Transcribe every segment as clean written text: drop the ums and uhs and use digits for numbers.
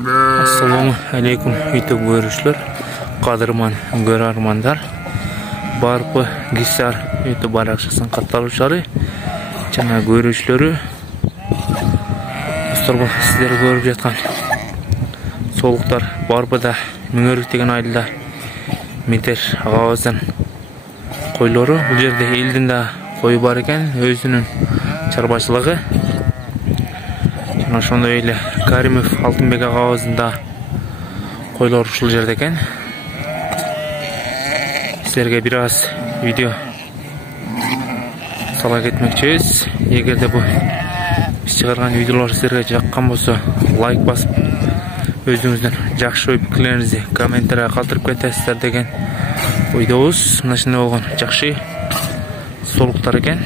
Assalamu alaikum YouTube görüşler, qadırman görarmanlar. Barpı Gisar YouTube barakçısının katılışları, cana görüşleri. Dostlar, bu sizleri görüp жатқан солықтар Барпыда Мөңөрүк деген айылда метр ağızdan koyları. Bu жерде елдің de koyu бар екен, өзінің çarbaçılığı. Жана ошондой эле Каримов Алтынбек ağızında koylar ушул жерде екен. Sizlerge biraz video sala ketmekчүбүз. Эгерде bu biz çıkargan videolar sizlerge жаккан болсо, лайк басып, өзүңүздүн жакшы ой пикирлериңизди комментарийге калтырып кетесиздер деген ойдобуз. Мына ушундай болгон жакшы солуктар экен.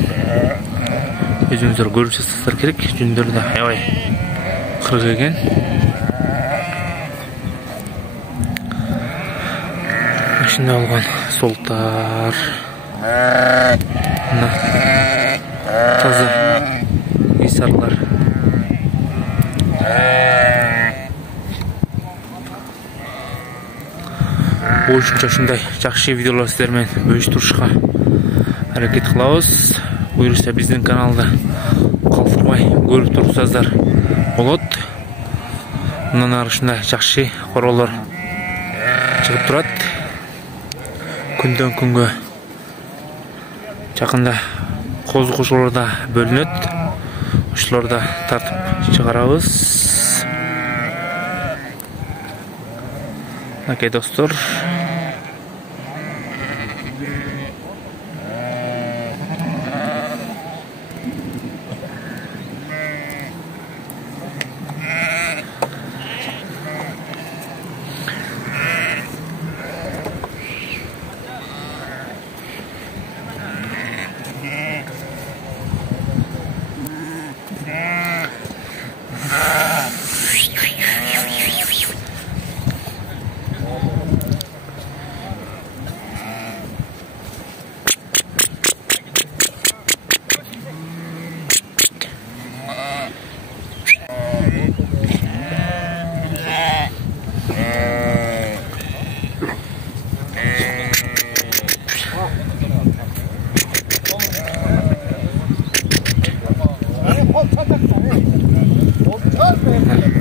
Өзүңүздөр көрүп жатсаңыздар керек. Жүндөрү да аябай кыргыз экен. Ушундай болгон солуктар. Мына таза исарлар. Ошончо ушундай жакшы видеолор сиздер менен бөлүштүрүшкө аракет кылабыз. Буюрса биздин каналды калтырбай көрүп турсаңыздар болот. Мындан ары ушундай жакшы короолор чыгып турат. Күндөн күнгө жакында коз кошолор да бөлүнөт. Ушуларды да тартып чыгарабыз. Окей, достор.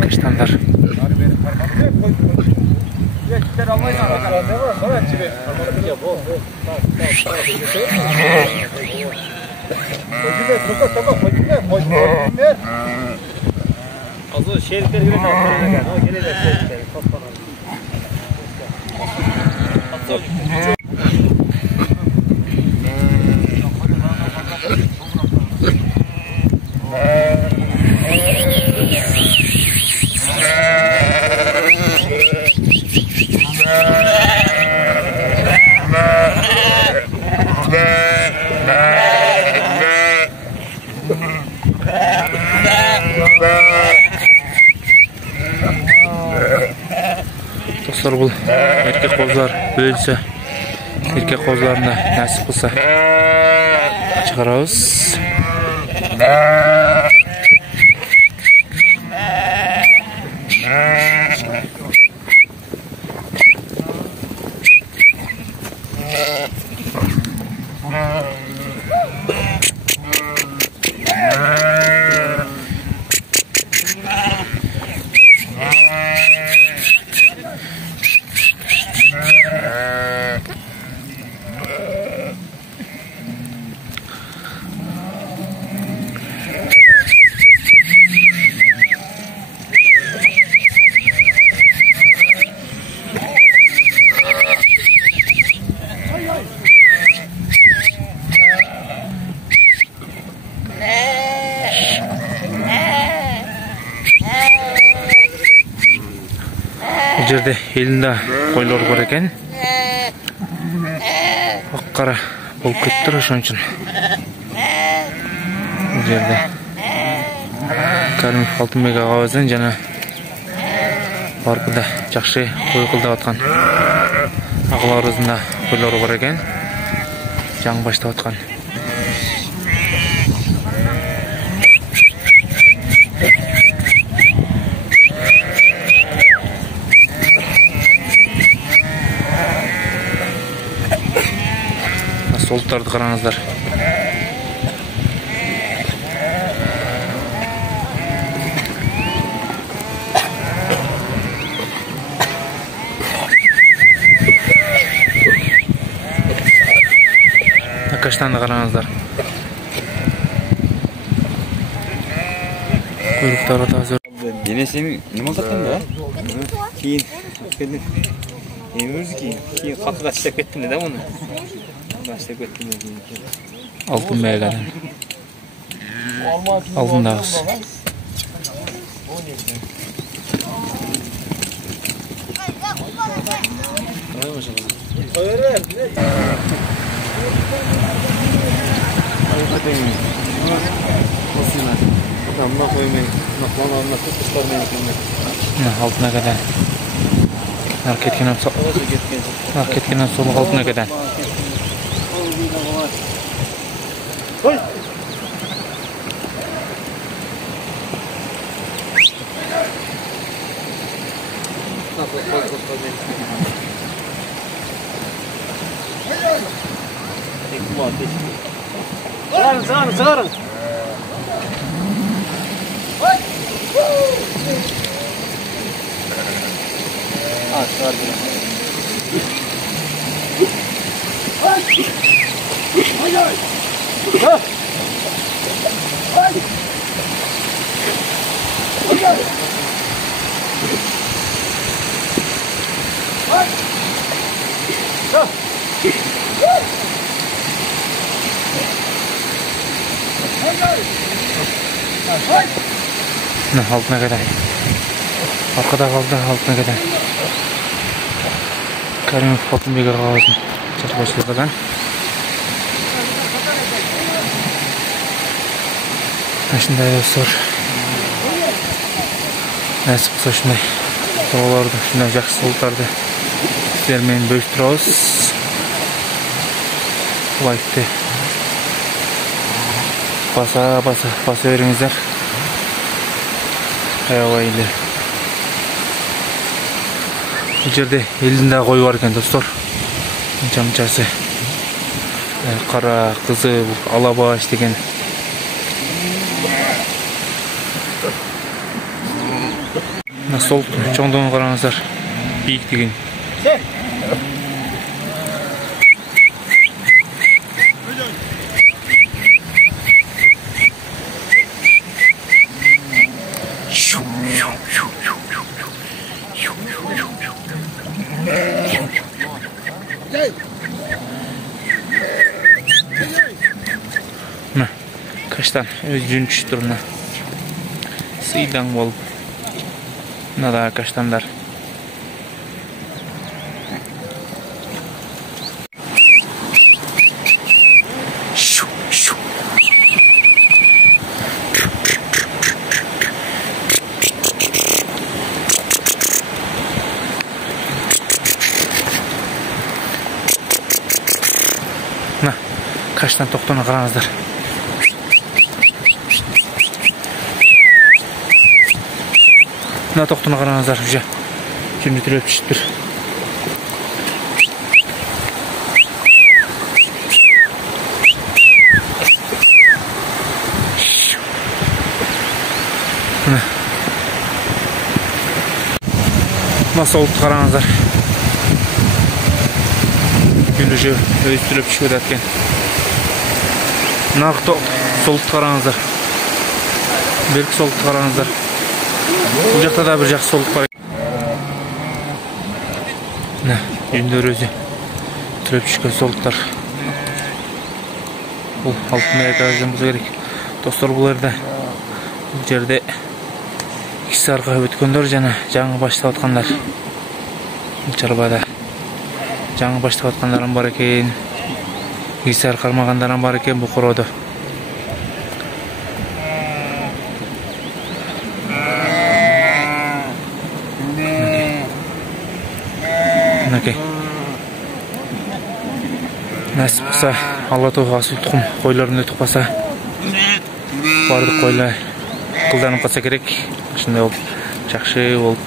Kaçtanlar. Azı şerifler gibi kalkıyor. O gelecek şerifler. Dostlar, bu erkek kozlar bölünse, erkek kozlarına nasip kılsa çıkarabız. Bu жерде elinde koylar var eken. Akkara bolup kettir ошон үчүн. Bu жерде Karimov Алтынбек агабыздын жана Барпыда жакшы кой кылдап аткан агаларыбыздын да koylары бар экен. Жаңы баштап аткан. Солуттарды қараңыздар. Каштанды қараңыздар. Құйрықтары таза. Денесін не мақаттың ба? Кейін өмірді кейін қақыға түстеп кеттім де оны. Түстеп кеттім де кейін. Алтын бәйгәден. Алтындағыз. Mına koymayın. Mına anlatıp kuşlarına eklemek. Altına kadar. Ketken solu altına kadar. Koy. Sığarın. Sığar Altına kadar. Arkada kaldı altına kadar. Karimov Altınbek ağzını çatı başladılar. Şunday dostlar. Nasip olsa şunday buralarda, şunday жақсы солуттарды sizlerмен bölüp turabыз. Лайкты баса беріңіздер. Аябайлы. Bu жерде елдің да қойы бар екен достар. Мынчасы. Қара, қызыл, алабаш деген. Сол чоңдығын қараңыздар. Биік деген. Kaçtan öz cünçüş turuna sıydan olup nada kaçtanlar kaçtan toktona қараңыздар. Mına toktona қараңыздар. Şimdi türep düştür. Nasıl oldu қараңыздар. Gülücü öğütülüp düşüp ödetken. Narkto soluk қараңыздар. Berk soluk қараңыздар. Bu жақта да bir жақсы солық бар. Үйіндер өзі түреп түскен солықтар. Бұл Алтынбек ағадан болса керек. Достар, бұл жерде кісі арқа өткендер және жаңы баштап атқандар. Чарбада жаңы баштап атқандарым бар екен. Кісі қармағандарым бар екен бұл қороды. Nasip olsa Алла тауға асыл тұқым қойларын өтіп қалса бардық қойлар қылданып қалса керек. Шындай болып жақсы болып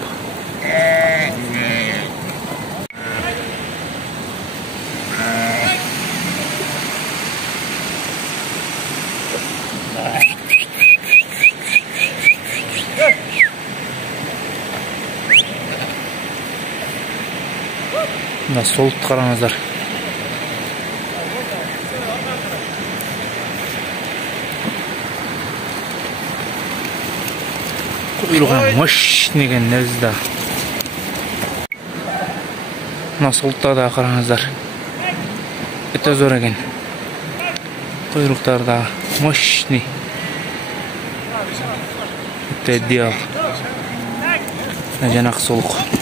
Мына солтты қараңыздар. Құйрығы мощный екен нәзізда. Мына солтта да қараңыздар. Өте зор екен. Құйрықтары да мощный. Өте идеал. Жаңағы солық.